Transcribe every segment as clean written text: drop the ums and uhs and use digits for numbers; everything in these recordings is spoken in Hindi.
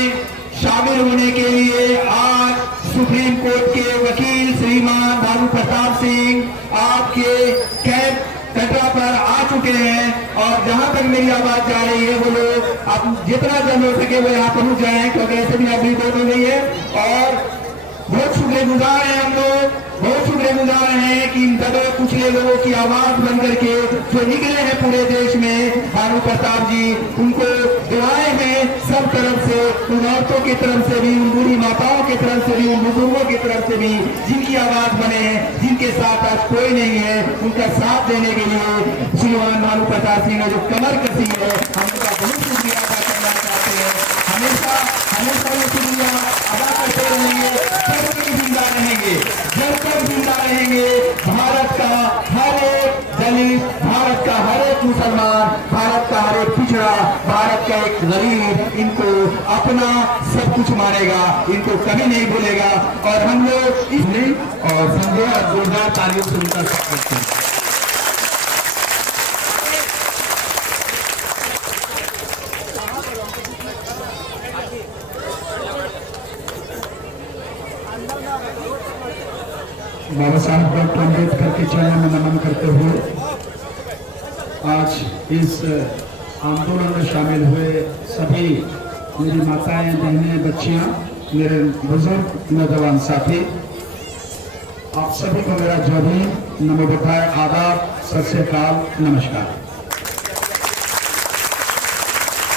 में शामिल होने के लिए आज सुप्रीम कोर्ट के वकील श्रीमान भानु प्रताप सिंह आपके कैंप कटरा पर आ चुके हैं। और जहां तक मेरी आवाज जा रही है वो लोग अब जितना जल्द हो सके वो यहाँ पहुंच जाए, क्योंकि ऐसे भी अभी बहुत हो गई है। और बहुत शुक्रगुजार हैं हम लोग, बहुत शुक्रगुजार हैं कि इन दबे कुचले लोगों की आवाज बन करके जो निकले हैं पूरे देश में भानु प्रताप जी, उनको दुआएं हैं सब तरफ से, उन औरतों की तरफ से भी, उन बूढ़ी माताओं की तरफ से भी, उन बुजुर्गों की तरफ से भी जिनकी आवाज बने हैं, जिनके साथ आज कोई नहीं है, उनका साथ देने के लिए श्रीमान भानु प्रताप सिंह ने जो कमर कसी है, हम उनका बहुत शुक्रिया अदा करना चाहते हैं। हमेशा हमेशा ये शुक्रिया अदा करते रहेंगे, जब तक जिंदा रहेंगे, जब तक जिंदा रहेंगे। भारत का हर एक दलित, भारत का हर एक मुसलमान, भारत का हर एक पिछड़ा, भारत का एक गरीब इनको अपना सब कुछ मानेगा, इनको कभी नहीं भूलेगा। और हम लोग इसलिए और संजय और जोरदार तालियों से उनका स्वागत करते हैं। बाबा साहब डॉक्टर अम्बेडकर के चरणों में नमन करते हुए आज इस आंदोलन में शामिल हुए सभी मेरी माताएं, बहनें, बच्चियां, मेरे बुजुर्ग नौजवान साथी, आप सभी को मेरा जय, नमो बुद्धाय, आदाब, सत श्री अकाल, नमस्कार।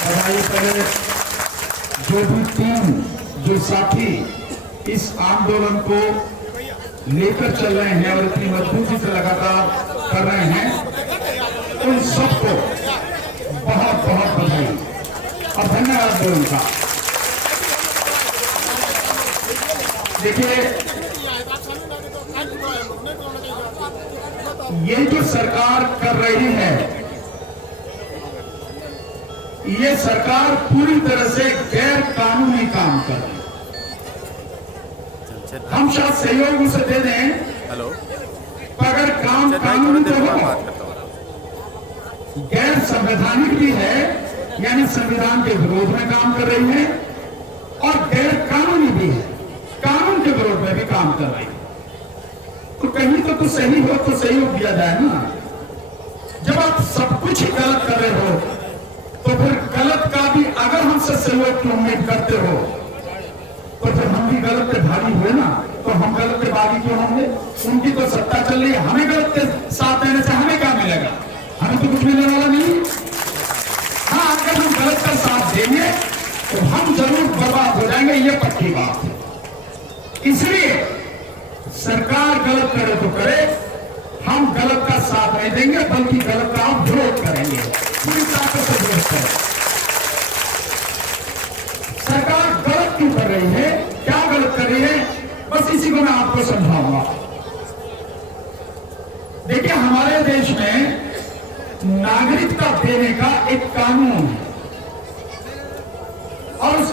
और आइए पहले जो भी टीम, जो साथी इस आंदोलन को लेकर चल रहे हैं और इतनी मजबूती से लगातार कर रहे हैं, उन सबको बहुत बहुत बधाई और धन्यवाद दो उनका। देखिए, ये जो सरकार कर रही है, ये सरकार पूरी तरह से गैर कानूनी काम कर रही है। हम शायद सहयोग उसे दे दें, हेलो, अगर काम कानूनी तो हो, गैर संवैधानिक भी है, यानी संविधान के विरोध में काम कर रही है, और गैर कानूनी भी है, कानून के विरोध में भी काम कर रही है। तो कहीं तो सही हो तो सहयोग दिया जाए ना। जब आप सब कुछ ही गलत कर रहे हो तो फिर गलत का भी अगर हमसे सहयोग की उम्मीद करते हो तो फिर हम भी गलत के भागी हुए ना, तो हम गलत के भागी क्यों होंगे? उनकी तो सत्ता चल रही है, हमें गलत के साथ देने से हमें क्या मिलेगा? हमें तो कुछ मिलने वाला नहीं। हाँ, अगर हम गलत का साथ देंगे तो हम जरूर बर्बाद हो जाएंगे, ये पक्की बात है। इसलिए सरकार गलत करे तो करे, हम गलत का साथ नहीं देंगे, बल्कि गलत का हम विरोध करेंगे, पूरी ताकत से विरोध करेंगे। सरकार गलत क्यों कर रही है, क्या गलत कर रही है, बस इसी को मैं आपको समझाऊंगा। देखिए, हमारे देश में नागरिकता देने का एक कानून है और उस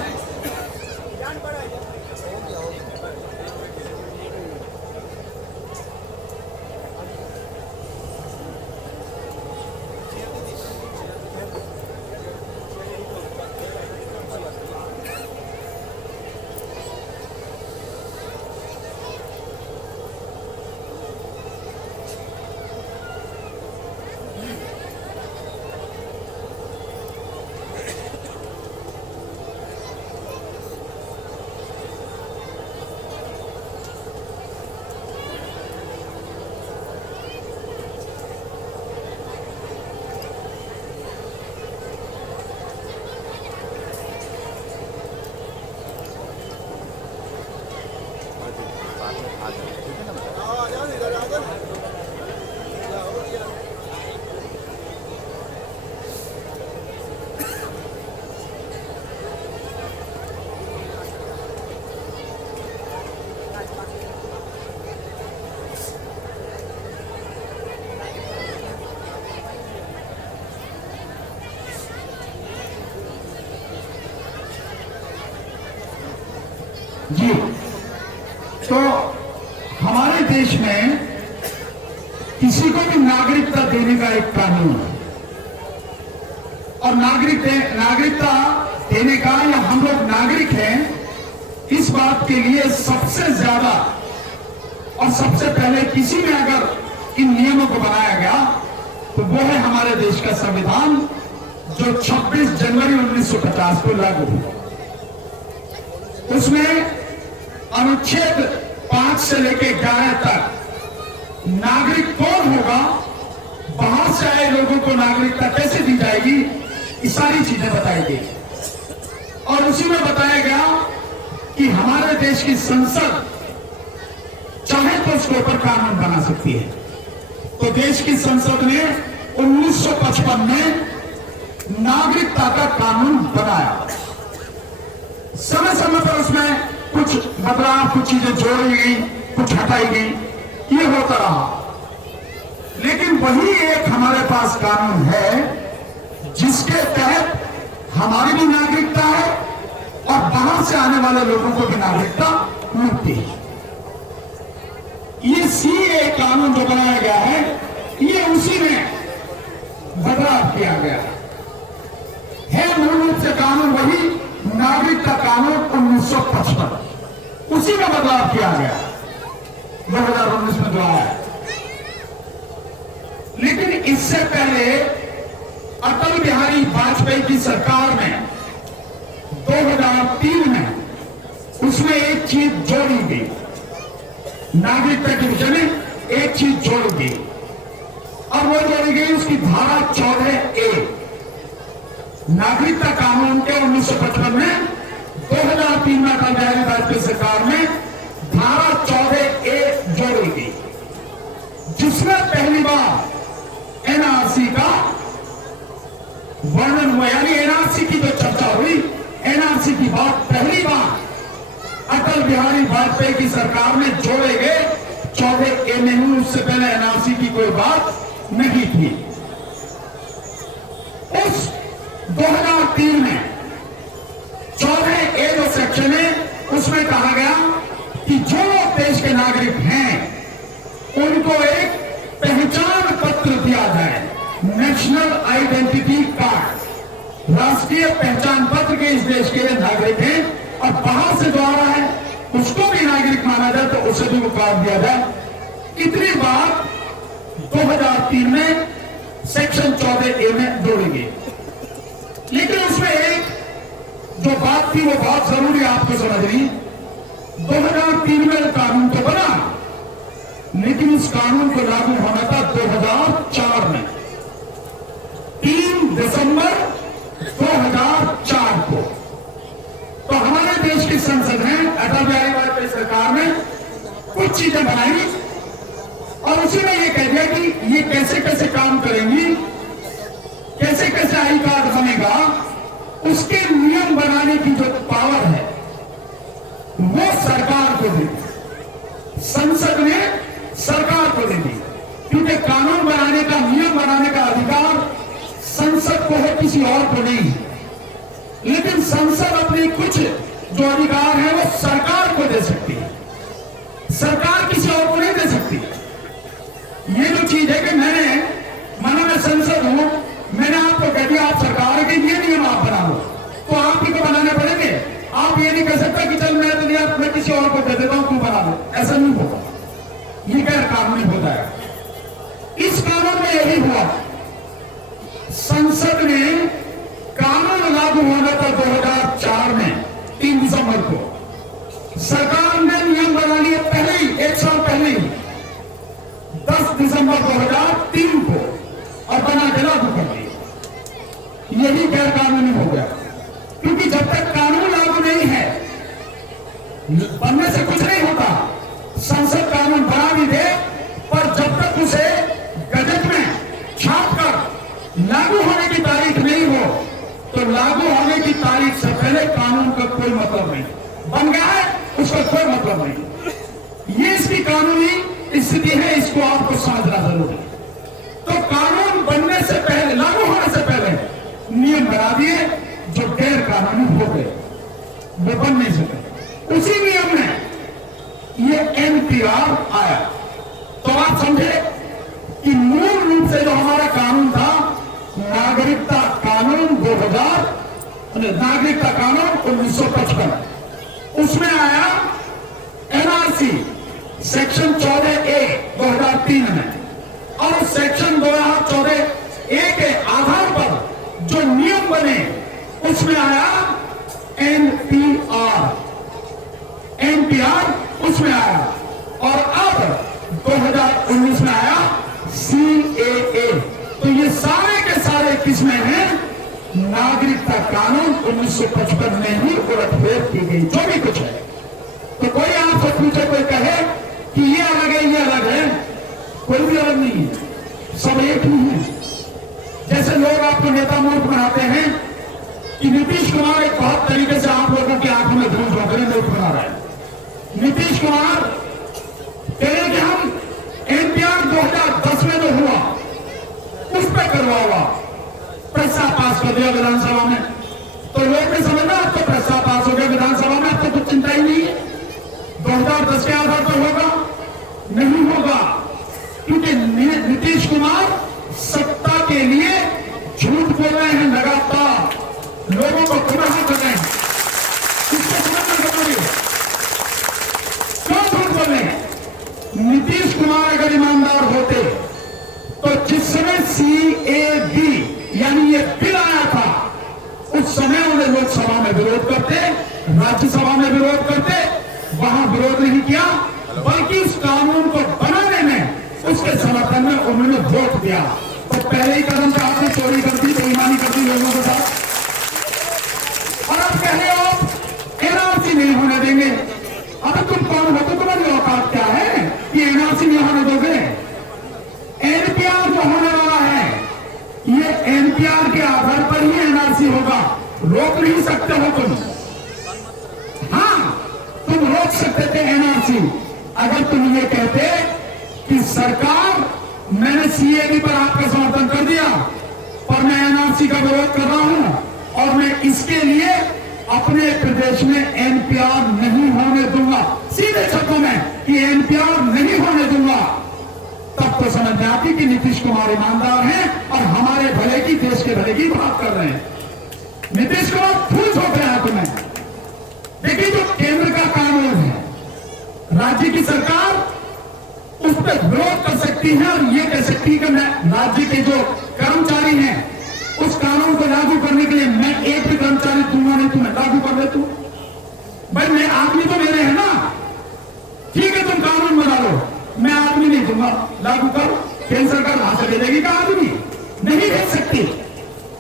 जी, तो हमारे देश में किसी को भी नागरिकता देने का एक कानून है और नागरिकता देने का या हम लोग नागरिक के लिए सबसे ज्यादा और सबसे पहले किसी में अगर इन नियमों को बनाया गया तो वो है हमारे देश का संविधान, जो 26 जनवरी 1950 को लागू हुआ। उसमें अनुच्छेद 5 से लेकर 11 तक नागरिक कौन होगा, बाहर से आए लोगों को नागरिकता कैसे दी जाएगी, ये सारी चीजें बताई गई। और उसी में बताया गया कि हमारे देश की संसद चाहे तो उसके ऊपर कानून बना सकती है। तो देश की संसद ने 1955 में नागरिकता का कानून बनाया। समय समय पर उसमें कुछ बदलाव, कुछ चीजें जोड़ी गई, कुछ हटाई गई, ये होता रहा। लेकिन वही एक हमारे पास कानून है जिसके तहत हमारी भी नागरिकता है और बाहर से आने वाले लोगों को भी नागरिकता मिलती है। ये सीए कानून जो बनाया गया है, ये उसी में बदलाव किया गया है। मूल रूप से कानून वही नागरिकता कानून 1955, उसी में बदलाव किया गया 2019 में जो आया है। लेकिन इससे पहले अटल बिहारी वाजपेयी की सरकार में 2003 में उसमें एक चीज जोड़ी गई, नागरिकता के विषय में एक चीज जोड़ी गई, और वो जोड़ी गई उसकी धारा 14A। नागरिकता कानून के 1955 में 2003 में अटल बिहारी वाजपेयी सरकार में धारा 14A जोड़ी गई, जिसमें पहली बार एनआरसी का वर्णन हुआ। यानी एनआरसी की जो चर्चा हुई, एनआरसी की बात पहली बार अटल बिहारी वाजपेयी की सरकार में जोड़े गए 14A में हुई। उससे पहले एनआरसी की कोई बात नहीं थी। उस 2003 में 14A जो सेक्शन है, उसमें कहा गया कि जो लोग देश के नागरिक हैं उनको एक पहचान पत्र दिया जाए, नेशनल आइडेंटिटी कार्ड, राष्ट्रीय पहचान पत्र के इस देश के नागरिक हैं और बाहर से जो आ रहा है उसको भी नागरिक माना जाए तो उसे भी वो कार्ड दिया जाए। इतनी बात 2003 में सेक्शन 14A में जोड़ी गई। लेकिन उसमें एक जो बात थी वो बहुत जरूरी आपको समझनी। 2003 में कानून तो बना, लेकिन उस कानून को लागू होना था 2004 में, 3 दिसंबर 2004 को। तो हमारे देश की संसद ने, अटल बिहारी वाजपेयी सरकार ने कुछ चीजें बनाई और उसी में ये कह दिया कि ये कैसे कैसे काम करेंगी, कैसे कैसे आई कार्ड बनेगा, उसके नियम बनाने की जो पावर है वो सरकार को दी, संसद ने सरकार को दे दी। क्योंकि कानून बनाने का, नियम बनाने का अधिकार संसद को है, किसी और को नहीं है। लेकिन संसद अपनी कुछ जो अधिकार है वो सरकार को दे सकती है, सरकार किसी और को नहीं दे सकती। ये जो चीज है कि मैं संसद हूं, मैंने आपको कह दिया आप सरकार है कि ये नियम आप बना लो, तो आप ही को बनाने पड़ेंगे। आप ये नहीं कह सकता कि चल मैं तो दिया, मैं किसी और को दे देता हूं, तू बना लो, ऐसा नहीं होगा, ये गैर कानूनी होता है। इस कानून में यही हुआ, संसद ने कानून लागू होना था 2004 में 3 दिसंबर को, सरकार ने नियम बना लिए पहले ही, 1 साल पहले ही 10 दिसंबर 2003 को, और बना के लागू कर दिया। यही गैर कानूनी हो गया, क्योंकि जब तक कानून लागू नहीं है बनने से कुछ नहीं होता। संसद कानून बना भी दे, पर जब तक उसे गजट में छाप कर लागू होने की तारीख नहीं हो, तो लागू होने की तारीख से पहले कानून का कोई मतलब नहीं। बन गया है उसका कोई मतलब नहीं। ये इसकी कानूनी स्थिति है, इसको आपको समझना जरूरी है। तो कानून बनने से पहले, लागू होने से पहले नियम बना दिए जो गैर कानूनी हो गए, वो बन नहीं सके। उसी नियम में ये एनपीआर आया। तो आप समझे कि मूल रूप से जो हमारा कानून था, नागरिकता कानून 2000, नागरिकता कानून 1955, उसमें आया NRC सेक्शन 14A 2003 में और सेक्शन 2014A के आधार पर जो नियम बने उसमें आया NPR उसमें आया, और अब 2019 में आया CAA। तो ये सारे के सारे किसमें हैं? नागरिकता कानून 1955 में ही उलटफेर की गई, जो भी कुछ है। तो कोई आपसे पूछे, कोई कहे कि ये अलग है, ये अलग है, कोई भी अलग नहीं है, सब एक ही है। जैसे लोग आपको नेता मूर्ख बनाते हैं कि नीतीश कुमार एक बहुत तरीके से आप लोगों की आंखों में धूल झोंक रहे मूर्ख बना रहे हैं। नीतीश कुमार कह रहे कि हम NPR 2010 में जो हुआ उस पर करवा हुआ प्रस्ताव पास कर दिया विधानसभा में, तो लोग नहीं समझना आपको प्रस्ताव पास हो गया विधानसभा में, आपको कुछ चिंता ही नहीं है। 2010 के आधार पर होगा? नहीं होगा, क्योंकि नीतीश कुमार सत्ता के लिए झूठ बोल रहे हैं, लगातार लोगों को गुमराह कर रहे हैं। इसको समझना जरूरी है। क्यों झूठ बोल रहे हैं? नीतीश कुमार अगर ईमानदार होते तो जिस समय CAB यानी ये बिल आया था उस समय उन्हें लोकसभा में विरोध करते, राज्यसभा में विरोध करते, वहां विरोध नहीं किया, बल्कि इस कानून को बनाने में उसके समर्थन में उन्होंने वोट दिया। तो पहले ही कदम पे आपने चोरी कर दी, बेईमानी कर दी लोगों के साथ, और अब कह रहे हो NRC नहीं होने देंगे। अब तुम कौन हो? तो तुम्हारी औकात क्या है कि NRC नहीं होने दोगे? NPR जो होने वाला है ये NPR के आधार पर ही NRC होगा, रोक नहीं सकते हो तुम। हाँ, तुम रोक सकते थे NRC अगर तुम ये कहते कि सरकार, मैंने CAB पर आपका समर्थन कर दिया और मैं NRC का विरोध कर रहा हूं और मैं इसके लिए अपने प्रदेश में NPR नहीं होने दूंगा, सीधे शब्दों में कि NPR नहीं होने दूंगा, तब तो समझ में आती कि नीतीश कुमार ईमानदार हैं और हमारे भले की, देश के भले की बात कर रहे हैं। नीतीश कुमार फूल छोड़ रहे हैं तुम्हें। देखिए, जो केंद्र का कानून है, राज्य की सरकार उस पर विरोध कर सकती है और ये कह सकती है कि मैं राज्य के जो कर्मचारी हैं उस कानून को लागू करने के लिए मैं एक भी कर्मचारी दूंगा नहीं, तुम्हें लागू कर दे तू। भाई मैं आदमी तो मेरे हैं ना, ठीक है तुम कानून बना लो, मैं आदमी नहीं दूंगा, लागू करो। केंद्र सरकार वहां से दे देगी का आदमी नहीं दे सकती,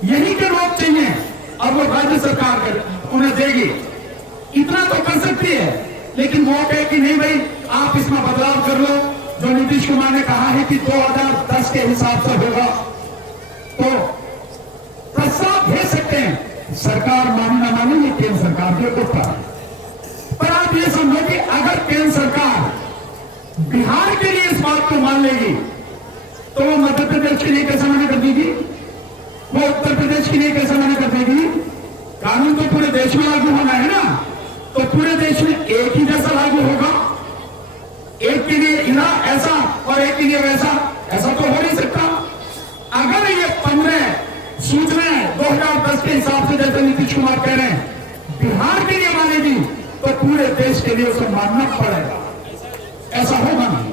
यही के लोग चाहिए और वो राज्य सरकार उन्हें देगी। इतना तो कर सकती है, लेकिन वो कहे कि नहीं भाई आप इसमें बदलाव कर लो, जो नीतीश कुमार ने कहा है कि 2010 के हिसाब से होगा, तो प्रस्ताव भेज सकते हैं, सरकार माने ना माने ये केंद्र सरकार के ऊपर है। पर आप ये समझो कि अगर केंद्र सरकार बिहार के लिए इस बात को मान लेगी तो वो मध्य प्रदेश के लिए कैसे मना कर देगी, वो उत्तर प्रदेश के लिए कैसे मना कर देगी? कानून तो पूरे देश में लागू होना है ना, तो पूरे देश में एक ही जैसा लागू होगा, एक के लिए इधर ऐसा और एक के लिए वैसा, ऐसा तो हो नहीं सकता। अगर ये 15 सूचनाएं 2010 के हिसाब से जैसे नीतीश कुमार कह रहे हैं बिहार के लिए मानेगी तो पूरे देश के लिए उसे मानना पड़ेगा, ऐसा होगा नहीं।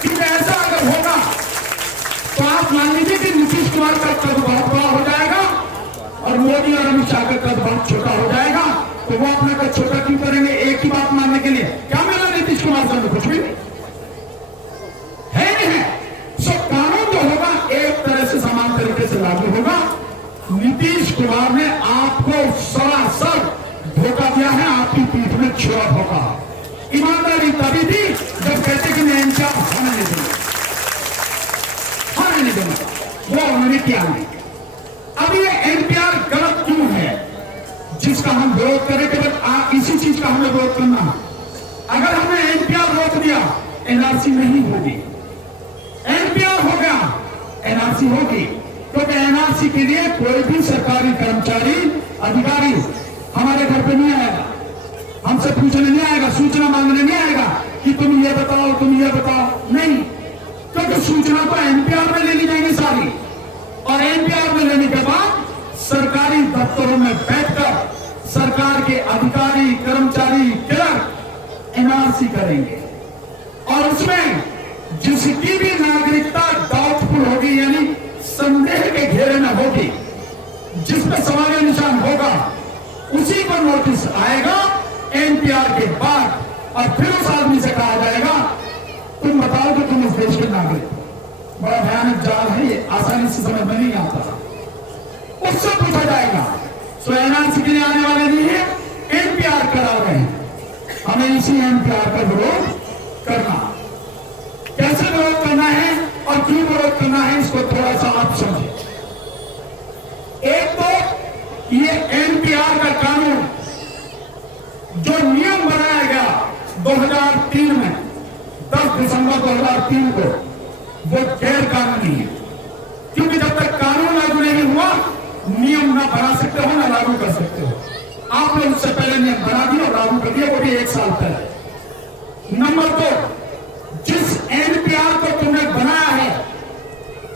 क्योंकि ऐसा अगर होगा तो आप मान लीजिए कि नीतीश कुमार का कद बहुत बड़ा हो जाएगा और मोदी और अमित शाह का कद बहुत छोटा हो जाएगा, तो वो अपना कद छोटा क्यों करेंगे एक ही बात मानने के लिए? क्या मिला नीतीश कुमार से? कुछ भी नहीं है, नहीं है। सो कानून जो होगा एक तरह से समान तरीके से लागू होगा। नीतीश कुमार ने आपको सरासर धोखा दिया है, आपकी पीठ में छुरा होगा। ईमानदारी तभी थी जब कहते कि मैं इनका होने नहीं दूंगा, होने नहीं दूंगा, वो उन्होंने किया नहीं। अब ये NPR गलत क्यों है जिसका हम विरोध करें? केवल इसी चीज का हमें विरोध करना। अगर हमने NPR रोक दिया NRC नहीं होगी, NPR हो गया NRC होगी, क्योंकि NRC के लिए कोई भी सरकारी कर्मचारी अधिकारी हमारे घर पे नहीं आएगा, हमसे पूछने नहीं आएगा, सूचना मांगने नहीं आएगा कि तुम ये बताओ, तुम ये बताओ, नहीं, क्योंकि सूचना तो NPR में ले ली जाएगी सारी, और NPR में लेने के बाद सरकारी दफ्तरों में बैठकर सरकार के अधिकारी, कर्मचारी, क्लर्क एनआरसी करेंगे और उसमें जिसकी भी नागरिकता डाउटफुल होगी, यानी संदेह के घेरे में होगी, जिस पर सवाल निशान होगा, उसी को नोटिस आएगा एनपीआर के बाद और फिर उस आदमी से कहा जाएगा तुम बताओ कि तुम इस देश के नागरिक हो। बड़ा भयानक जाल है ये, आसानी से समझ में नहीं आता। उससे पूछा जाएगा सो एनआरसी के लिए आने वाले नहीं है, एनपीआर करा रहे हैं, हमें इसी एनपीआर का विरोध करना। कैसे विरोध करना है और क्यों विरोध करना है, इसको थोड़ा सा आप समझें। एक तो ये एनपीआर का कानून जो नियम बनाया गया 2003 में, 10 दिसंबर 2003 को, वो गैर कानूनी है, क्योंकि जब तक कानून लागू नहीं हुआ नियम ना बना सकते हो ना लागू कर सकते हो। आपने उससे पहले नियम बना दिया और लागू कर दिया, वो भी 1 साल पहले। नंबर 2, जिस एनपीआर को तुमने बनाया है,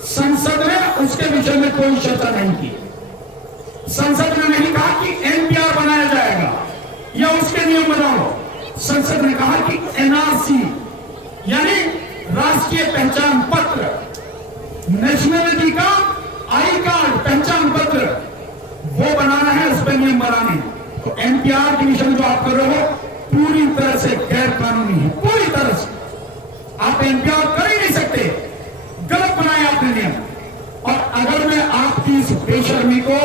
संसद ने उसके विषय में कोई चर्चा नहीं की। संसद ने नहीं कहा कि एनपीआर बनाया जाएगा या उसके नियम बनाओ। संसद ने कहा कि एनआरसी यानी राष्ट्रीय पहचान पत्र, नेशनलिटी का आई कार्ड, पहचान पत्र, वो बनाना है, उस पर नियम बनाने। तो एनपीआर के विषय में जो आप कर रहे हो पूरी तरह से गैर कानूनी है, पूरी तरह से। आप एनपीआर कर ही नहीं सकते, गलत बनाए आपने नियम। और अगर मैं आपकी इस बेशर्मी को,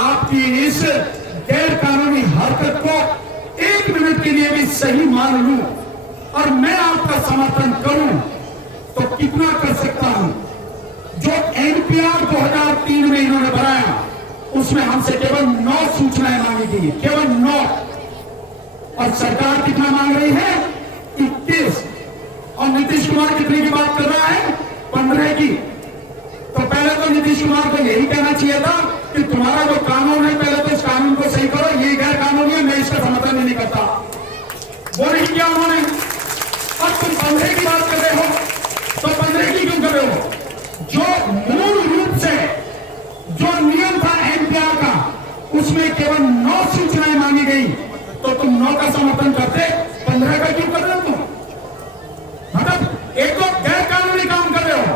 आपकी इस गैर कानूनी हरकत को 1 मिनट के लिए भी सही मान लूं और मैं आपका समर्थन करूं, तो कितना कर सकता हूं। जो एनपीआर 2003 में इन्होंने बनाया, उसमें हमसे केवल 9 सूचनाएं मांगी गई, केवल 9, और सरकार कितना मांग रही है, 21। और नीतीश कुमार कितने की बात कर रहा है, 15 की। तो पहले तो नीतीश कुमार को यही कहना चाहिए था कि तुम्हारा जो कानून है, पहले तो इस कानून को सही करो, ये गैर कानूनी है, मैं इसका समर्थन नहीं करता। वो नहीं किया उन्होंने। अब तुम 15 की बात कर रहे हो, तो 15 की क्यों कर रहे हो? जो मूल रूप से जो नियम था एनपीआर का, उसमें केवल 9 सूचनाएं मांगी गई, तो तुम 9 का समर्थन करते, 15 का क्यों कर रहे हो तुम? मतलब एक तो गैर कानूनी काम कर रहे हो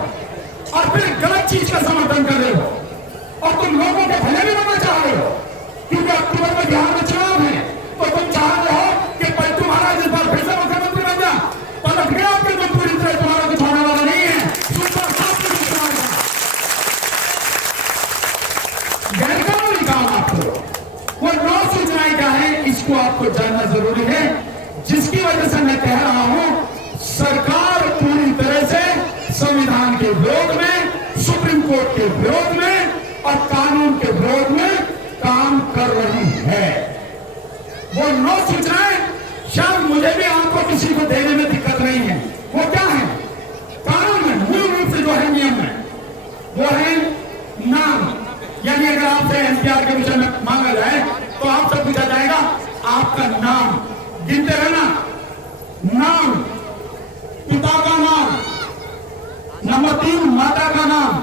और फिर गलत चीज का समर्थन कर रहे हो, और तुम लोगों के भले भी बनना चाह रहे हो, क्योंकि अक्टूबर में बिहार में चुनाव है, तो तुम चाह रहे हो कि पलटू महाराज इस बार फिर से मुख्यमंत्री बन जा। पलट गया कि तुम पूरी तरह तुम्हारा कुछ होने वाला नहीं है। गैर कानूनी काम आप करो, वो 9 सूचनाएं क्या है, इसको आपको जानना जरूरी है। जिसकी वजह से मैं कह रहा हूं, सरकार पूरी तरह से संविधान के विरोध में, सुप्रीम कोर्ट के विरोध में और कानून के विरोध में काम कर रही है। वो 9 सूचनाएं शायद मुझे भी आपको किसी को देने में दिक्कत नहीं है। वो क्या है, कानून में मूल रूप से जो है नियम है, वो है नाम। यानी अगर आपसे एनपीआर के विषय में मांगा जाए तो आपसे पूछा जाएगा आपका नाम, गिनते रहना, नाम, पिता का नाम, नंबर 3 माता का नाम,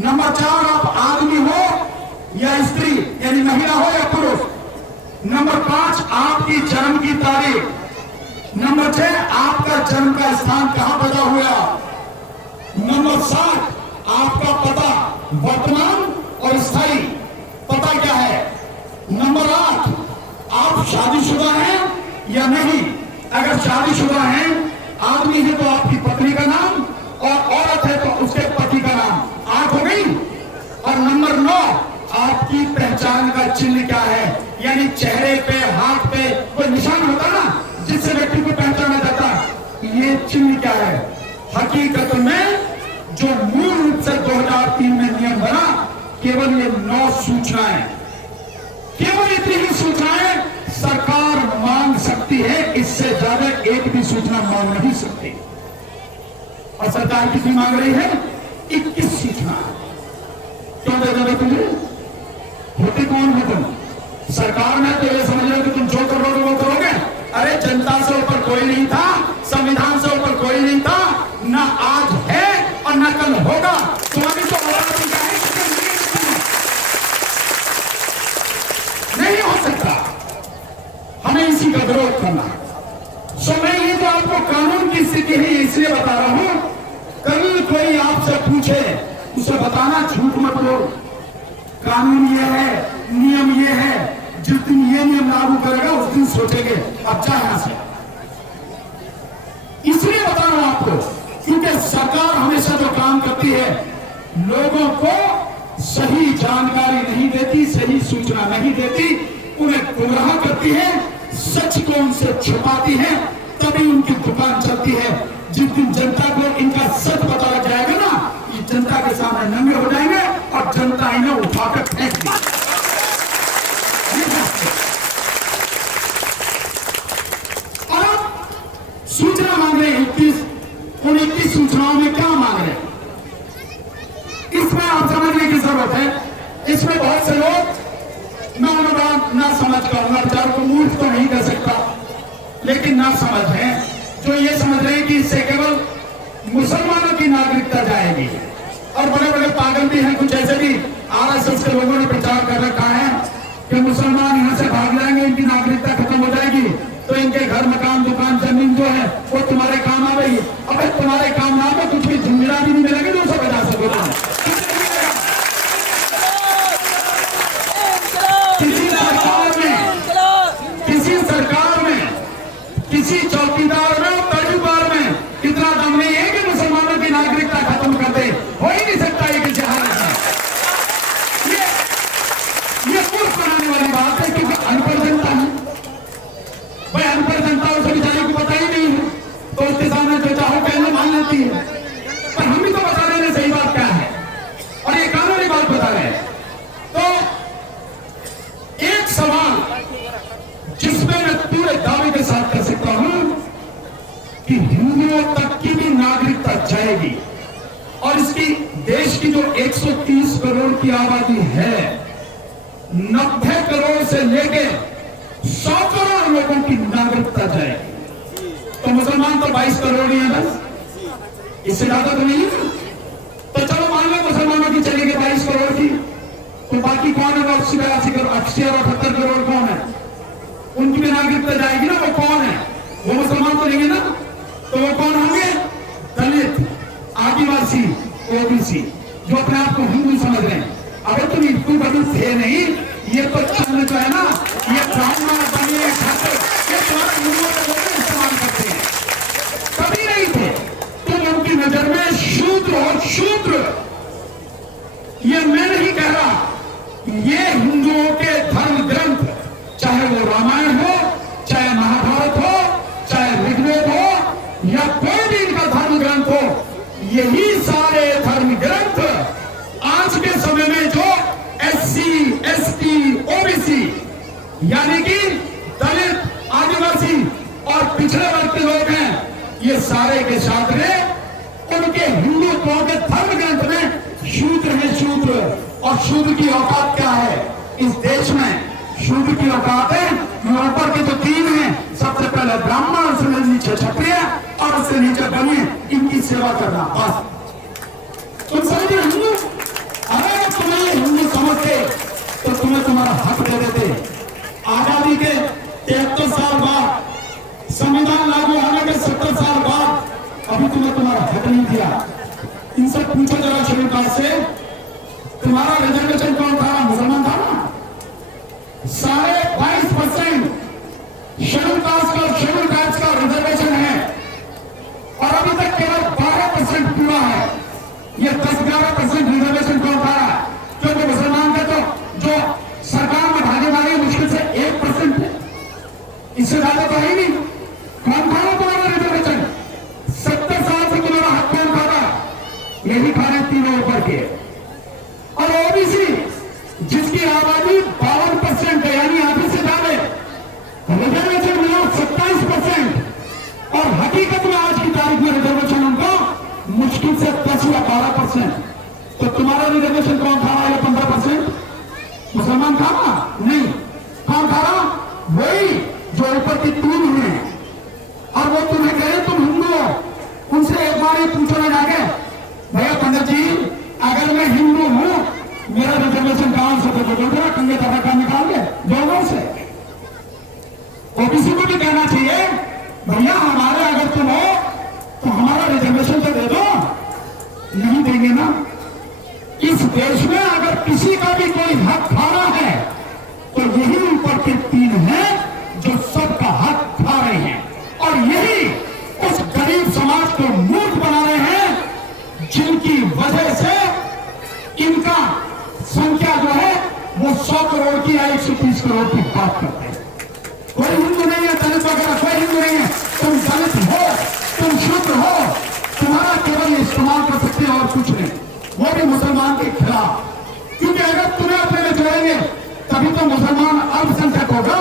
नंबर 4 आप आदमी हो या स्त्री, यानी महिला हो या पुरुष, नंबर 5 आपकी जन्म की तारीख, नंबर 6 आपका जन्म का स्थान कहां पैदा हुआ, नंबर 7 आपका पता, वर्तमान और स्थायी पता क्या है, नंबर 8 आप शादीशुदा हैं या नहीं, अगर शादीशुदा हैं, आदमी है तो आपकी पत्नी का नाम, और औरत है तो उसके पति का नाम। 8 हो गई। और नंबर 9 आपकी पहचान का चिन्ह क्या है, यानी चेहरे पे, हाथ पे कोई निशान होता ना जिससे व्यक्ति को पहचाना जाता, ये चिन्ह क्या है। हकीकत में जो मूल रूप से 2003 में नियम बना, केवल ये 9 सूचनाएं, केवल इतनी ही सूचनाएं सरकार मांग सकती है, इससे ज्यादा एक भी सूचना मांग नहीं सकती। और सरकार कितनी मांग रही है, 21 सूचना। क्यों दे दोगे तुझे, होती कौन हो तुम? सरकार में तो ये समझ लो कि तुम जो करोगे वो करोगे। अरे जनता से ऊपर कोई नहीं था, संविधान से ऊपर कोई नहीं था, ना आज है और ना कल होगा। तुम्हारी तो नहीं हो सकता। हमें इसी का विरोध करना है। सो मैं ये जो आपको कानून की स्थिति है इसलिए बता रहा हूं, कल कोई आपसे पूछे उसे बताना झूठ मत बोलो, कानून ये है, नियम ये है, जिस दिन ये नियम लागू करेगा उस दिन सोचेंगे अब जा यहां से। इसलिए बता रहा हूं आपको, क्योंकि सरकार हमेशा जो काम करती है लोगों को सही जानकारी नहीं देती, सही सूचना नहीं देती, उन्हें गुमराह करती है, सच को उनसे छुपाती है, तभी उनकी दुकान चलती है। जिस दिन जनता को इनका सच पता लग जाएगा ना, ये जनता के सामने नंगे हो जाएंगे और जनता इन्हें उठाकर फेंक दी। और सूचना मांग रहे 21, उन 21 सूचनाओं में क्या मांग रहे हैं इसमें आप समझने की जरूरत है। इसमें बहुत से लोग, मैं उन्हें बात ना समझ कहूंगा, विचार को मूर्ख तो नहीं कर सकता, लेकिन ना समझ है जो ये समझ रहे हैं कि इससे केवल मुसलमानों की नागरिकता जाएगी। और बड़े बड़े पागल भी हैं, कुछ ऐसे भी आरएसएस के लोगों ने प्रचार कर रखा है कि मुसलमान यहां से भाग जाएंगे, इनकी नागरिकता खत्म हो जाएगी, तो इनके घर मकान दुकान जमीन जो है वो तुम्हारे काम आ गई। अब तुम्हारे काम ना तो कुछ भी झुंझुना भी नहीं मिलेगा जो सब बजा सको। किसी चौकीदार में, तर्जुबार में इतना दम नहीं है कि मुसलमानों की नागरिकता खत्म कर दे, हो ही नहीं सकता ये जहाज है। ये मूर्ख बनाने वाली बात है, क्योंकि अनपढ़ जनता है भाई, अनपढ़ जनता उसे बेचारे को पता ही नहीं है, तो उसके सामने जो चाहो कहना मान लेती है। पर हम भी तो बता रहे हैं सही बात क्या है, और ये कानूनी बात बता रहे हैं। तो एक सवाल जिसमें मैं पूरे दावे के साथ कर सकता हूं कि हिंदुओं तक की भी नागरिकता जाएगी, और इसकी देश की जो 130 करोड़ की आबादी है, 90 करोड़ से लेके 100 करोड़ लोगों की नागरिकता जाएगी। तो मुसलमान तो 22 करोड़ ही है बस, इससे ज्यादा तो नहीं है। तो चलो मान लो मुसलमानों की चलेगी 22 करोड़ की, तो बाकी कौन है? 80 और 78 करोड़ कौन है? उनकी भी नागरिकता जाएगी ना, वो कौन है? वो मुसलमान तो नहीं ना, तो वो कौन होंगे? दलित, आदिवासी, ओबीसी, जो अपने आप को हिंदू समझ रहे हैं। अगर तुम हिंदू बदल थे नहीं, ये तो चंद जो है ना, ये ब्राह्मण बनिए छात्र, ये तुम्हारे हिंदुओं के लोग इस्तेमाल करते हैं, कभी नहीं थे। तुम उनकी नजर में शूद्र और शूद्र, ये मैं नहीं कह रहा, ये हिंदुओं के धर्म ग्रंथ, चाहे वो रामायण हो, चाहे महाभारत हो, चाहे ऋग्वेद हो, या कोई भी इनका धर्म ग्रंथ हो, यही सारे धर्म ग्रंथ आज के समय में जो SC, ST, OBC यानी कि दलित, आदिवासी और पिछड़े वर्ग के लोग हैं, ये सारे के छात्र उनके हिंदुत्व के धर्म ग्रंथ में शूद्र है, शूद्र। और शूद्र की औकात क्या है इस देश में? शूद्र की औकात है, ऊपर के जो 3 हैं, सबसे पहले ब्राह्मण, उससे नीचे क्षत्रिय और उससे नीचे बनिए, इनकी सेवा करना। बस तुम समझ रहे हिंदू? अगर तुम्हें हिंदू समझते तो तुम्हें तुम्हारा हक दे देते। आजादी के 73 साल बाद, संविधान लागू होने के 70 साल बाद अभी तुम्हें तुम्हारा हक नहीं दिया। इनसे पूछो जरा शेड्यूल कास्ट से, तुम्हारा रिजर्वेशन कौन था? मुसलमान था ना? 22% शेड्यूल कास्ट का, शेड्यूल कास्ट का रिजर्वेशन है, और अभी तक केवल 12% पूरा है। ये 10-11% रिजर्वेशन कौन था? क्योंकि मुसलमान का तो जो सरकार में भागीदारी मुश्किल से 1% है, इससे ज्यादा तो है नहीं। कौन था तुम्हारा रिजर्वेशन? 70 साल से तुम्हारा हक कौन खाता? यही खाने तीनों ऊपर के। और ओबीसी जिसकी आबादी 52% है, यानी आधी से ज्यादा, रिजर्वेशन मिला 27%, और हकीकत में आज की तारीख में रिजर्वेशन उनको मुश्किल से 10 या 12%। तो तुम्हारा रिजर्वेशन कौन खा रहा है? 15%? मुसलमान खा रहा? नहीं। कौन खा रहा? वही जो ऊपर की 3 हैं, और वो तुम्हें कहे तुम हिंदू हो। उनसे एक बार ही पूछो ना जाके, भैया पंडित जी अगर मैं हिंदू हूं, मेरा रिजर्वेशन कहां से देखो? बोल कंगे तरह का निकाल दे दोनों से। ओबीसी को भी कहना चाहिए भैया हमारे अगर तुम हो तो हमारा रिजर्वेशन तो दे दो। नहीं देंगे ना। इस देश में अगर किसी का भी कोई हक खा रहा है तो यही ऊपर के तीन हैं जो सबका हक खा रहे हैं, और यही उस गरीब समाज को मूर्ख बना रहे हैं जिनकी वजह से इनका संख्या जो है वो 100 करोड़ की या 130 करोड़ की बात करते हैं। कोई हिंदू नहीं है दलित वगैरह, कोई हिंदू नहीं है। तुम दलित हो, तुम शूद्र हो, तुम्हारा केवल इस्तेमाल कर सकते हैं और कुछ नहीं, वो भी मुसलमान के खिलाफ। क्योंकि अगर तुम्हें अपने में जोड़ेंगे तभी तो मुसलमान अल्पसंख्यक होगा।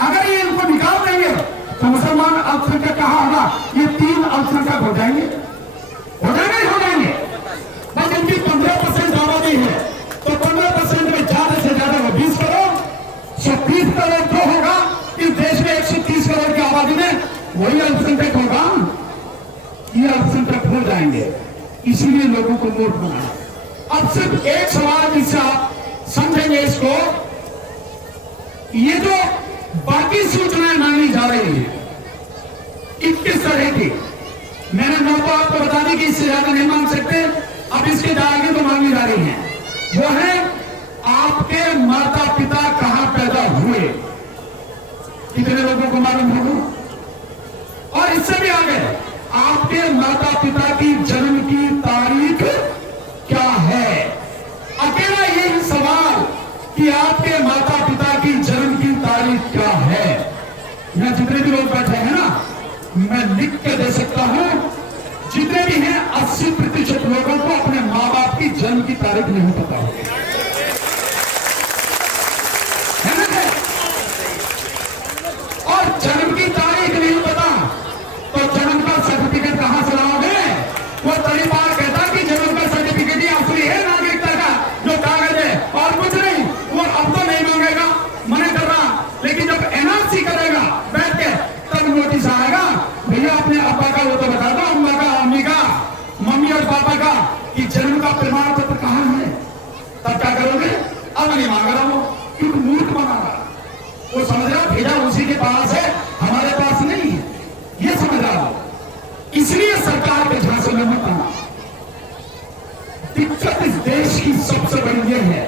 अगर ये इनको निकाल देंगे तो मुसलमान अल्पसंख्यक कहाँ होगा? ये 3 अल्पसंख्यक हो जाएंगे, हो जाएंगे। बस इनकी 15% आबादी है तो 15% में ज्यादा से ज्यादा वो 20 करोड़, 130 करोड़ जो होगा इस देश में 130 करोड़ की आबादी में वही अल्पसंख्यक होगा। ये अल्पसंख्यक हो जाएंगे, इसीलिए लोगों को वोट बनाना। अब सिर्फ एक सवाल जिससे आप समझेंगे इसको, ये जो बाकी सूचनाएं मांगी जा रही है 21 तरह की, मैंने नौ तो आपको बता दी कि इससे ज्यादा नहीं मांग सकते। अब इसके आगे तो मांगी जा रही है, वो है आपके माता पिता कहां पैदा हुए, कितने लोगों को मालूम होगा। और इससे भी आगे आपके माता पिता की जन्म की तारीख क्या है। अकेला यही सवाल कि आपके माता पिता की जन्म की तारीख क्या है, यहां जितने भी लोग बैठे हैं ना, मैं लिख के दे सकता हूं, जितने भी हैं 80% लोगों को अपने मां बाप की जन्म की तारीख नहीं पता होगी, है ना। और जन्म की तारीख नहीं पता तो जन्म का सर्टिफिकेट कहां से लाओगे? वो तभी बार कहता कि जन्म का सर्टिफिकेट ही असली है नागरिकता का जो कागज है, और कुछ नहीं। वो अब तो नहीं मांगेगा, मना कर रहा, लेकिन जब एनआरसी करेगा बैठ के तब नोटिस आएगा, भैया अपने अब्बा का वो तो बता दो, अम्मा का, अम्मी का, मम्मी और पापा का, कि जन्म का प्रमाण पत्र कहां है। तब क्या करोगे? अब नहीं मांग रहा वो, क्योंकि मूर्ख बना रहा, वो समझ रहा भेजा उसी के पास है, हमारे पास नहीं है, ये समझ रहा हो। इसलिए सरकार के झांसे में मत आना। दिक्कत इस देश की सबसे बड़ी यह है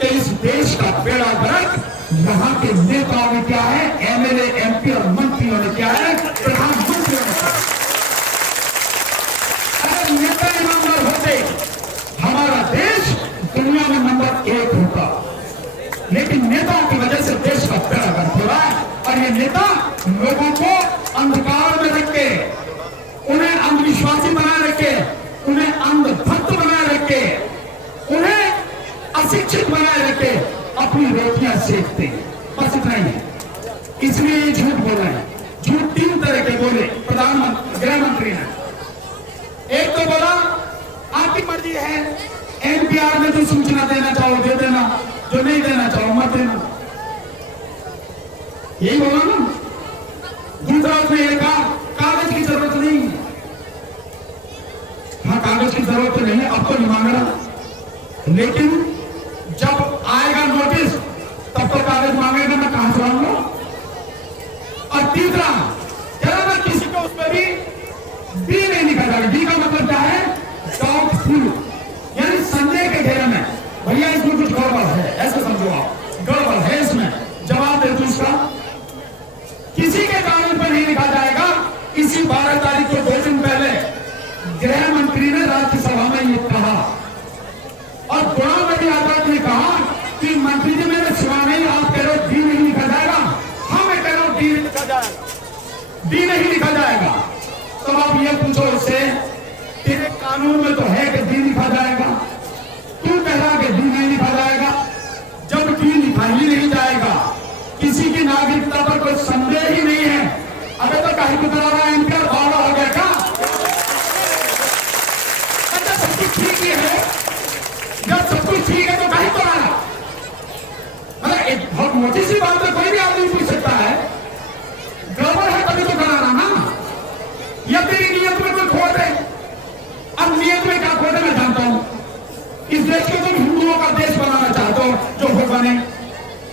कि इस देश का बेड़ा गर्क यहां के नेताओं ने क्या है, एमएलए, एमपी और मंत्रियों ने क्या है, प्रधानमंत्रियों ने। अगर नेता ईमानदार होते हमारा देश दुनिया में नंबर 1 होता, लेकिन नेताओं की वजह से देश का बेड़ा गर्क हो रहा है। और ये नेता लोगों को अंधकार में रख के, उन्हें अंधविश्वासी बनाए रखे, उन्हें अंधभक्त बनाए रखे, उन्हें अशिक्षित बनाए रखे, अपनी रोटियां सेकते हैं, बस इतना ही है। इसलिए ये झूठ बोल रहे हैं। झूठ 3 तरह के बोले प्रधानमंत्री, गृह मंत्री ने। एक तो बोला आपकी मर्जी है, एनपीआर में जो सूचना देना चाहो दे देना, जो नहीं देना चाहो मत देना, यही बोला ना। दूसरा उसने ये कहा कागज की जरूरत नहीं है। हाँ, कागज की जरूरत नहीं है, अब तो नहीं मांग रहा, लेकिन जब आएगा नोटिस तब तो कागज मांगेगा, मैं कहां से लाऊंगा। और तीसरा जरा ना किसी को उसमें भी नहीं लिखा जाएगा। डी का मतलब क्या है? डाउटफुल, यानी संदेह के घेरे में, भैया इसमें कुछ गड़बड़ है, ऐसे समझो आप, गड़बड़ है इसमें, जवाब दे दो इसका। किसी के कागज पर नहीं लिखा जाएगा। इसी 12 तारीख को 2 दिन पहले गृह मंत्री ने राज्यसभा में ये कहा, और गुलाम नबी आजाद ने कहा कि मंत्री जी मेरे सिवा नहीं, आप कह रहे हो डी नहीं लिखा जाएगा, हाँ मैं कह रहा हूं डी लिखा जाएगा, डी नहीं लिखा जाएगा। तो आप ये पूछो उससे, तेरे कानून में तो है कि डी लिखा जाएगा, तू कह रहा कि डी नहीं लिखा जाएगा। जब डी लिखा ही नहीं जाएगा, किसी की नागरिकता पर कोई संदेह ही नहीं है, अबे तो कहीं को करा रहा है, इनका बावड़ा हो गया क्या? अच्छा सब कुछ ठीक ही है, जब सब कुछ ठीक है तो कहीं को रहा। मतलब एक बहुत मोटी सी बात है, कोई भी आदमी पूछ सकता है, गड़बड़ है तभी तो करा रहा ना, या तेरी नियत में कोई खोट है। अब नियत में क्या खोट है मैं जानता हूं। इस देश को तुम हिंदुओं का देश बनाना चाहते हो, जो हो बने।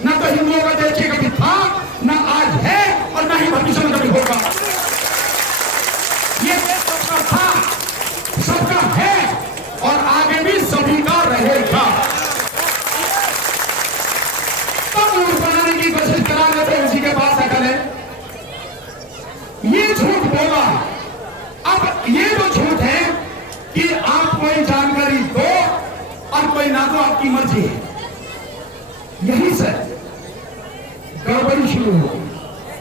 ना तो हिंदुओं का देश कभी था, ना आज है, ये झूठ बोला। अब ये जो झूठ है कि आप कोई जानकारी दो और कोई ना दो, आपकी मर्जी है, यही से गड़बड़ी शुरू हो।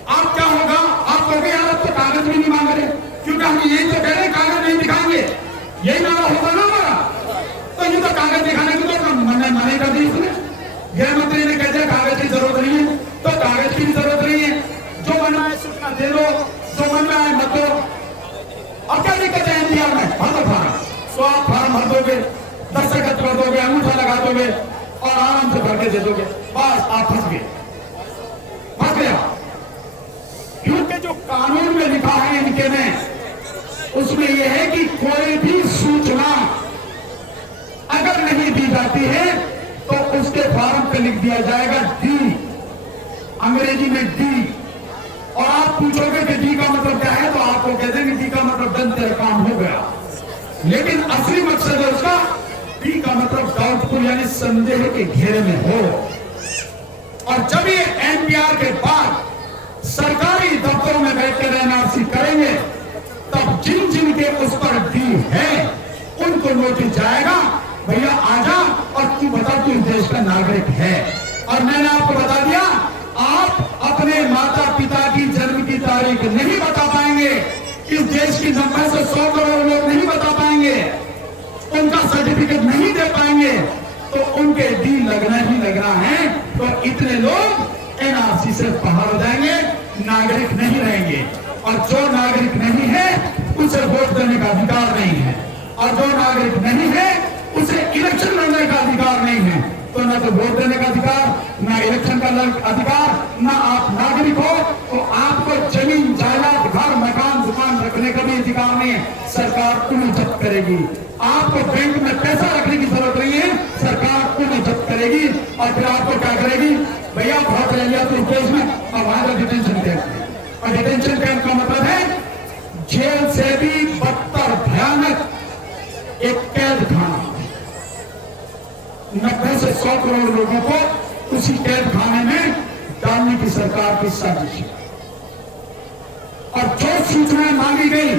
आप क्या होगा, आप कहोगे यार अब तो कागज भी नहीं मांग रहे, क्योंकि हम यही तो कह रहे हैं कागज नहीं दिखाएंगे, यही नारा होगा ना हमारा। तो ये तो कागज दिखाने की तो मना कर दी इसने। गृह मंत्री ने कह दिया कागज की जरूरत नहीं है, तो कागज की भी जरूरत नहीं है, जो बनना है सूचना दे दो, जो मन में आए मत दो। अब क्या दिक्कत है एनपीआर में, भर दो फार्म, तो आप फार्म भर दोगे, दस्तखत कर दोगे, अंगूठा लगा दोगे और आराम से भर के दे दोगे, बस आप फंस गए, फंस गया। क्योंकि जो कानून में लिखा है इनके में, उसमें यह है कि कोई भी सूचना अगर नहीं दी जाती है तो उसके फॉर्म पे लिख दिया जाएगा डी, अंग्रेजी में डी। और आप पूछोगे कि डी का मतलब क्या है, तो आपको कह देंगे डी का मतलब डन, तेरा काम हो गया। लेकिन असली मकसद है उसका, डी का मतलब डाउटफुल यानी संदेह के घेरे में हो। और जब ये एनपीआर के बाद सरकारी दफ्तरों में बैठकर एनआरसी करेंगे, तब जिन जिन के उस पर डी है उनको नोटिस जाएगा, भैया आजा और तू बता तू इस देश का नागरिक है। और मैंने आपको बता दिया, आप अपने माता पिता की जन्म की तारीख नहीं बता पाएंगे, इस देश की 90 से 100 करोड़ लोग नहीं बता पाएंगे, उनका सर्टिफिकेट नहीं दे पाएंगे, तो उनके डी लगना ही लगना है। तो इतने लोग एनआरसी से बाहर हो जाएंगे, नागरिक नहीं रहेंगे। और जो नागरिक नहीं है उसे वोट देने का अधिकार नहीं है, और जो नागरिक नहीं है उसे इलेक्शन लड़ने का अधिकार नहीं है। तो ना तो वोट देने का अधिकार, ना इलेक्शन का अधिकार, ना आप नागरिक हो, तो आपको जमीन जायदाद घर मकान दुकान रखने का भी अधिकार नहीं है। सरकार उन्हें जब्त करेगी। आपको बैंक में पैसा रखने की जरूरत नहीं है, सरकार उन्हें जब्त करेगी। और फिर आपको क्या करेगी, भैया बहुत रह लिया तो इस देश में, और वहां का डिटेंशन कैंप। और डिटेंशन कैंप का मतलब है जेल से भी बदतर भयानक एक कैद खाना। 90 से 100 करोड़ लोगों को उसी कैद खाने में डालने की सरकार की साजिश है। और जो सूचनाएं मांगी गई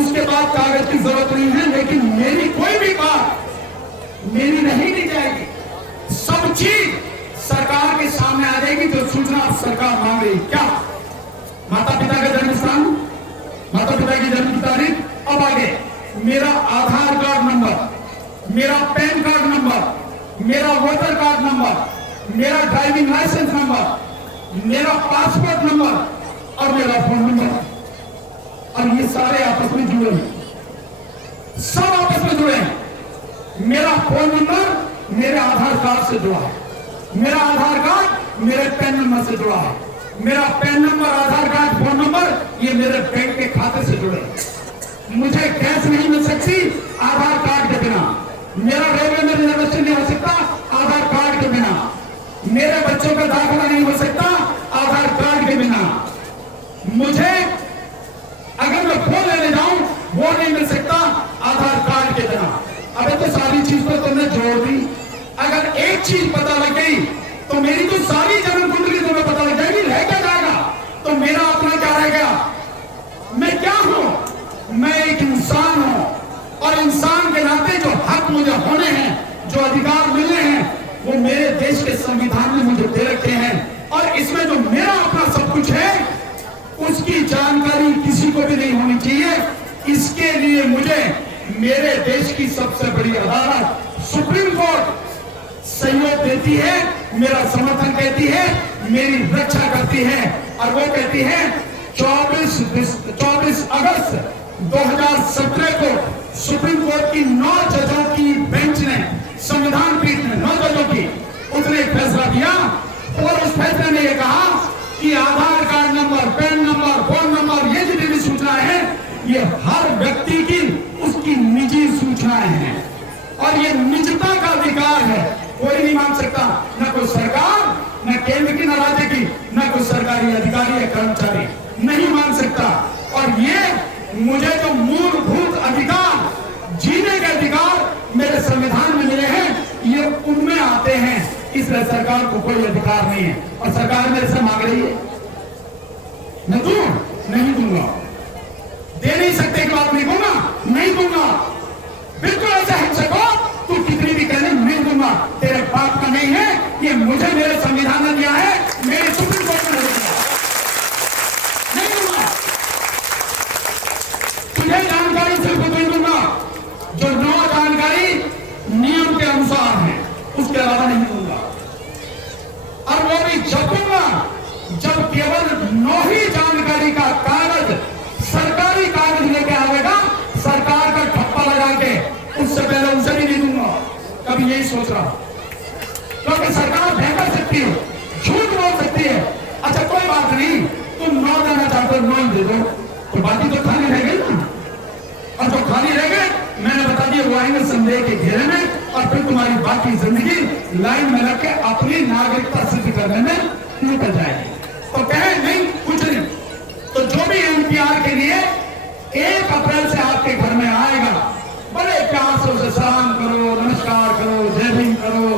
उसके बाद कागज की जरूरत नहीं है, लेकिन मेरी कोई भी बात मेरी नहीं दी जाएगी। सब चीज सरकार के सामने आ जाएगी जो सूचना सरकार मांग रही। क्या माता पिता का जन्म स्थान, माता पिता की जन्म की तारीख, अब आगे मेरा आधार कार्ड नंबर, मेरा पैन कार्ड नंबर, मेरा वोटर कार्ड नंबर, मेरा ड्राइविंग लाइसेंस नंबर, मेरा पासपोर्ट नंबर और मेरा फोन नंबर। और ये सारे आपस में जुड़े हैं, सब आपस में जुड़े हैं। मेरा फोन नंबर मेरे आधार कार्ड से जुड़ा है, मेरा आधार कार्ड मेरे पैन नंबर से जुड़ा है, मेरा पैन नंबर आधार कार्ड फोन नंबर ये मेरे बैंक के खाते से जुड़े हैं। मुझे गैस नहीं मिल सकती आधार कार्ड के बिना, मेरा रेलवे में रिजर्वेशन नहीं हो सकता आधार कार्ड के बिना, मेरे बच्चों का दाखिला नहीं हो सकता आधार कार्ड के बिना, मुझे अगर मैं फोन लेने जाऊं वो नहीं मिल सकता आधार कार्ड के बिना। अबे तो सारी चीज तो तुमने जोड़ दी। अगर एक चीज पता लग गई तो मेरी तो सारी जन्म कुंडली तुम्हें पता लग जाएगी, रह क्या जाएगा? तो मेरा अपना क्या रह गया? मैं क्या हूं? मैं एक इंसान हूं, और इंसान के नाते जो हक मुझे होने हैं, जो अधिकार मिलने हैं, वो मेरे देश के संविधान ने मुझे दे रखे हैं। और इसमें जो मेरा अपना सब कुछ है उसकी जानकारी किसी को भी नहीं होनी चाहिए। इसके लिए मुझे मेरे देश की सबसे बड़ी अदालत सुप्रीम कोर्ट सहयोग देती है, मेरा समर्थन कहती है, मेरी रक्षा करती है। और वो कहती है 24 अगस्त 2017 को सुप्रीम कोर्ट की 9 जजों की बेंच ने, संविधान पीठ ने 9 जजों की, उसने एक फैसला दिया और उस फैसले में यह कहा कि Aadhaar card number, PAN number, phone number, ये जितनी भी सूचनाएं हैं ये हर व्यक्ति की उसकी निजी सूचनाएं हैं और ये निजता का अधिकार है। कोई नहीं मांग सकता, न कोई सरकार, न केंद्र की, न राज्य की, न कोई सरकारी अधिकारी या कर्मचारी नहीं मांग सकता। और ये मुझे जो मूलभूत अधिकार, जीने के अधिकार मेरे संविधान में मिले हैं, ये उनमें आते हैं। इसलिए सरकार को कोई अधिकार नहीं है और सरकार मेरे से मांग रही है, न तू नहीं दूंगा। दे नहीं सकते की बात नहीं दूंगा, नहीं दूंगा। बिल्कुल ऐसा हिंसक हो, तू कितनी भी कहने नहीं दूंगा। तेरे बाप का नहीं है, ये मुझे मेरे संविधान ने दिया है, मेरे सुप्रीम कोर्ट ने दिया, नहीं दूंगा। तुझे जानकारी सिर्फ नहीं दूंगा जो 9 जानकारी नियम के अनुसार है, उसके अलावा नहीं दूंगा। और वो भी जब दूंगा जब केवल 9 ही जानकारी का कागज, सरकारी कागज लेके आवेगा, सरकार का ठप्पा लगा के, उससे पहले उसे भी नहीं दूंगा। कभी यही सोच रहा, क्योंकि सरकार बहका सकती है, झूठ बोल सकती है। अच्छा कोई बात नहीं, तुम 9 देना चाहते हो, 9 ही दे दो, तो बाकी तो खाली रह गई ना। और जो खाली रह गए, मैंने बता दिया, वो आएंगे संदेह के घेरे में, और फिर तुम्हारी बाकी जिंदगी लाइन में रख के अपनी नागरिकता सिद्ध करने में निकल जाएगी। तो कहे नहीं कुछ नहीं, तो जो भी एनपीआर के लिए 1 अप्रैल से आपके घर में आएगा, बड़े प्यार से उसे सलाम करो, नमस्कार करो, जय भीम करो,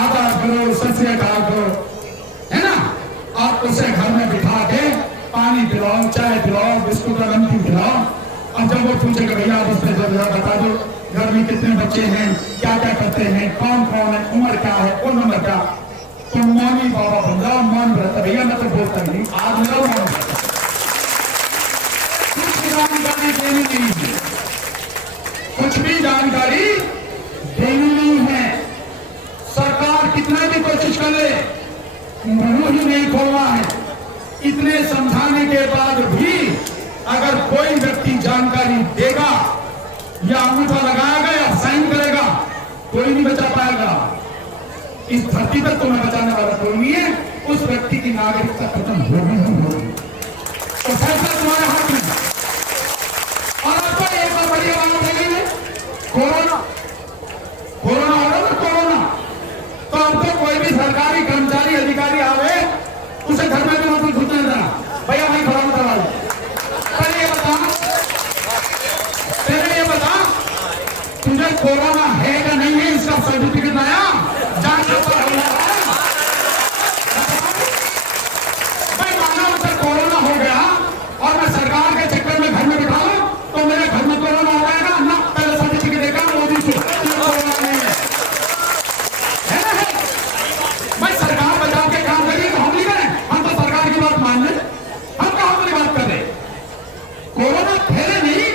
आदाब करो, सत श्री अकाल करो, है ना। आप उसे घर में बिठा के पानी पिलाओ, चाय पिलाओ, बिस्कुट और नमकीन खिलाओ। और जब वो पूछेगा भैया आप उसमें बता दो घर में कितने बच्चे हैं, क्या क्या करते हैं, कौन कौन है, उम्र क्या है, कौन नंबर क्या, तो मौनी बाबा बन जाओ, मौन रहता। भैया मैं तो बोलता नहीं, आज मेरा मौन रहता। कुछ जानकारी देनी नहीं है, कुछ भी जानकारी देनी नहीं है। सरकार कितना भी कोशिश कर ले, मुंह ही नहीं खोलना है। इतने समझाने के बाद भी अगर कोई व्यक्ति जानकारी देगा या अंगूठा लगाएगा या साइन करेगा, कोई नहीं बचा पाएगा। इस धरती पर तुम्हें बचाने वाला कोई नहीं है। उस व्यक्ति की नागरिकता खत्म होगी ही होगी। तो फैसला तुम्हारे हाथ में। और आपको एक और बढ़िया बात है, कोरोना हो रहा ना, कोरोना, तो अब तो कोई भी सरकारी कर्मचारी अधिकारी आवे, उसे घर में भी मतलब घुसने देना, भैया भाई खड़ा करवा लो। तुझे कोरोना है या नहीं है, इसका सर्टिफिकेट आया, जांच भाई माना उसे कोरोना हो गया और मैं सरकार के चक्कर में घर में बिठा लूं, तो मेरे घर में कोरोना हो जाएगा ना। पहले सर्टिफिकेट देगा मोदी से, कोरोना नहीं है ना। भाई सरकार बचाव के काम करिए तो हम नहीं करें, हम तो सरकार की बात मान लें। हम कहां अपनी बात कर रहे, कोरोना फैले नहीं,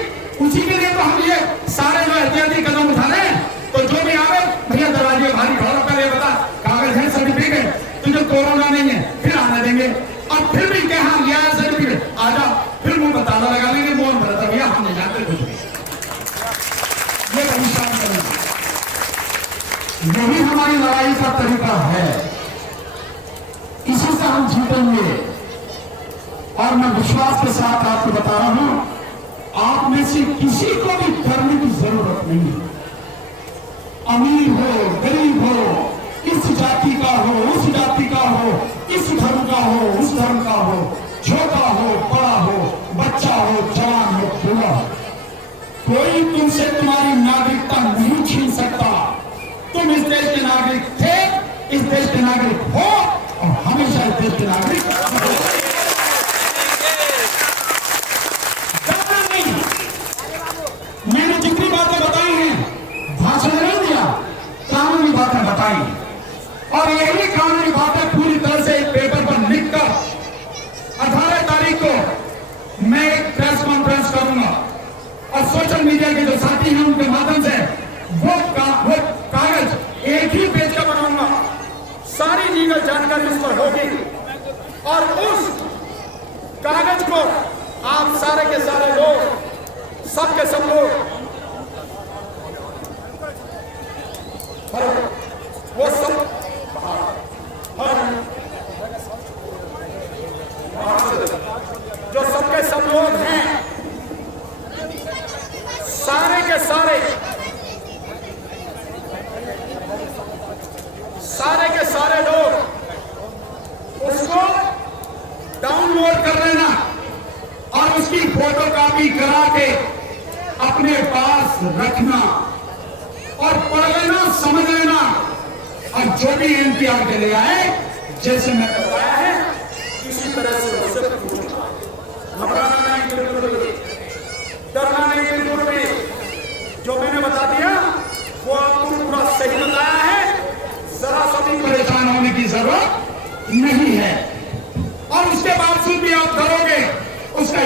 उसी के लिए तो हम ये सारे जो एहतियाती कदम उठा रहे हैं। तो जो भी आवे भैया दरवाजे भारी खड़ा, पहले बता कागज है, सर्टिफिकेट, तुझे कोरोना नहीं है, फिर आने देंगे। और फिर भी क्या लिया है सर्टिफिकेट, आ जाओ, फिर मुंह पर ताला लगा लेंगे, मौन भरता भैया हम नहीं जानते कुछ भी। ये अनुशासन करना, यही हमारी लड़ाई का तरीका है, इसी से हम जीतेंगे। और मैं विश्वास के साथ आपको बता रहा हूं, आप में से किसी को भी करने की जरूरत नहीं है। अमीर हो, गरीब हो, इस जाति का हो, उस जाति का हो, इस धर्म का हो, उस धर्म का हो, छोटा हो, बड़ा हो, बच्चा हो, जवान हो, बूढ़ा हो, कोई तुमसे तुम्हारी नागरिकता नहीं छीन सकता। तुम इस देश के नागरिक थे, इस देश के नागरिक हो और हमेशा इस देश के नागरिक हो। मैंने जितनी बातें बताई हैं, भाषण नहीं दिया, कानूनी बातें बताई, और यही कानूनी बातें पूरी तरह से एक पेपर पर लिखकर 18 तारीख को मैं एक प्रेस कॉन्फ्रेंस करूंगा और सोशल मीडिया के जो साथी हैं उनके माध्यम से वो कागज एक ही पेज का बनाऊंगा, सारी लीगल जानकारी उस पर होगी। और उस कागज को आप सारे के सारे लोग, सबके सब लोग, वो सब जो सबके सब लोग हैं, सारे के सारे लोग उसको डाउनलोड कर लेना और उसकी फोटो कॉपी करा के अपने पास रखना और पढ़ लेना, समझ लेना। और जो भी एनपीआर के लिए आए, जैसे मैं बताया है, इसी तरह से उससे पूछना, घबराना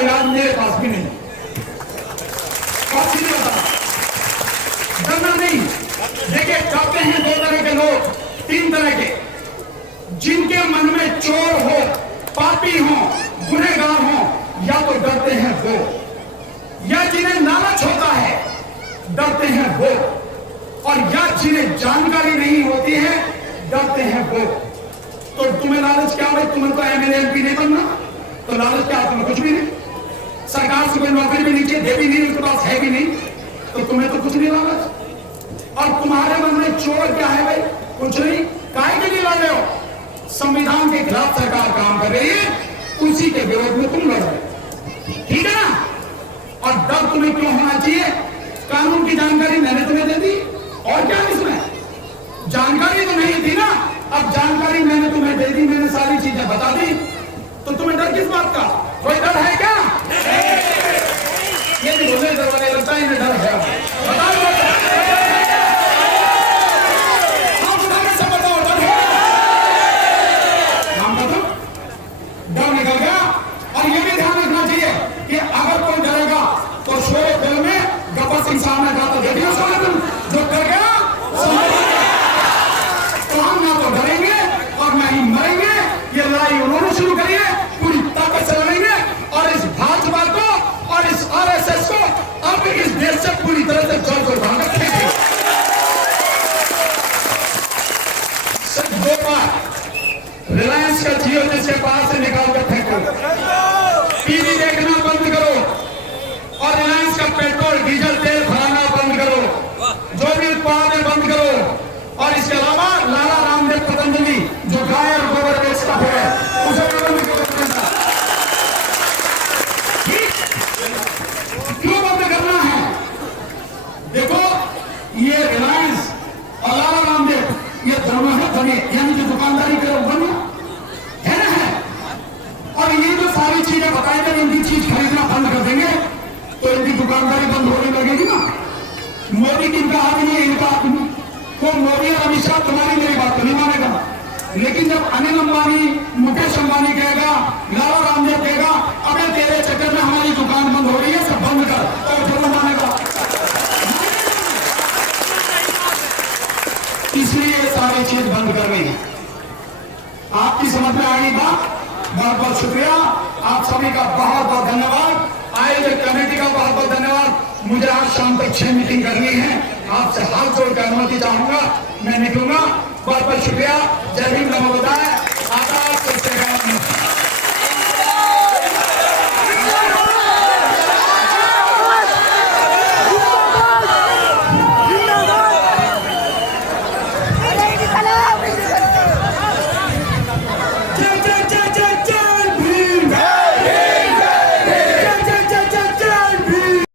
इलाज मेरे पास भी नहीं। और सीधे बता, डरना नहीं। देखिए, डरते हैं दो तरह के लोग, तीन तरह के, जिनके मन में चोर हो, पापी हो, गुनहगार हो, या तो डरते हैं वो, या जिन्हें लालच होता है डरते हैं वो, और या जिन्हें जानकारी नहीं होती है डरते हैं वो। तो तुम्हें लालच क्या है? तुम्हें तो एमएलए एमपी नहीं बनना, तो लालच क्या? तुम्हें कुछ भी नहीं, सरकार से कोई नौकरी भी नहीं, दे भी नहीं, उसके पास है भी नहीं, तो तुम्हें तो कुछ नहीं लालच। और तुम्हारे मन में चोर क्या है भाई? कुछ नहीं। काहे के लिए लड़ रहे हो? संविधान के खिलाफ सरकार काम कर रही है, उसी के विरोध में तुम लड़ रहे हो, ठीक है ना? और डर तुम्हें क्यों होना चाहिए? कानून की जानकारी मैंने तुम्हें दे दी, और क्या इसमें? जानकारी तो नहीं थी ना, अब जानकारी मैंने तुम्हें दे दी, मैंने सारी चीजें बता दी, तो तुम्हें डर किस बात का? कोई डर है क्या? ये नहीं बोले दरवाजे लगता है इन्हें डर है, बताओ डर निकल गया। और ये भी ध्यान रखना चाहिए कि अगर कोई डरेगा तो शोरे फिल्म में गब्बर सिंह साहब ने कहा था, देखिए उसको तुम जो डर गया तो हम ना तो डरेंगे और ना ही मरेंगे। ये लड़ाई उन्होंने शुरू करी है, पूरी ताकत से लड़ेंगे और इस भाजपा को और इस आरएसएस को अब इस देश से पूरी तरह से जड़ तोड़ बांध रखेंगे। सिर्फ दो बार रिलायंस का जियो जिसके पास से निकाल कर फेंको, टीवी देखना बंद करो और रिलायंस का पेट्रोल डीजल तेल भराना बंद करो, जो भी उत्पाद है बंद करो। और इसके अलावा लाला रामदेव पतंजलि जो गाय और गोबर बेचता है उसे बंद करो। क्यों बंद करना है? देखो, ये रिलायंस और लाला रामदेव ये दोनों है बने, यानी जो दुकानदारी करो बनो है ना है। और ये जो सारी चीजें बताई गई, इनकी चीज खरीदना बंद कर देंगे तो इनकी दुकानदारी बंद होने लगेगी ना। मोदी की इनका हाथ नहीं है, इनका हाथ नहीं। तो मोदी और अमित शाह तुम्हारी मेरी बात तो नहीं मानेगा, लेकिन जब अनिल अंबानी, मुकेश अंबानी कहेगा, लाला रामदेव कहेगा, अबे तेरे चक्कर में हमारी दुकान बंद हो रही है, सब बंद कर, तो जरूर मानेगा। इसलिए सारी चीज बंद कर रही है। आपकी समझ में आई बात? बहुत बहुत शुक्रिया, आप सभी का बहुत बहुत धन्यवाद। आयोजक कमेटी का बहुत बहुत धन्यवाद। मुझे आज शाम तक 6 मीटिंग करनी है, आपसे हाथ जोड़ कर अनुमति चाहूंगा, मैं निकलूंगा। बहुत बहुत शुक्रिया। जय हिंद, नमो बुद्धाय, आदाब।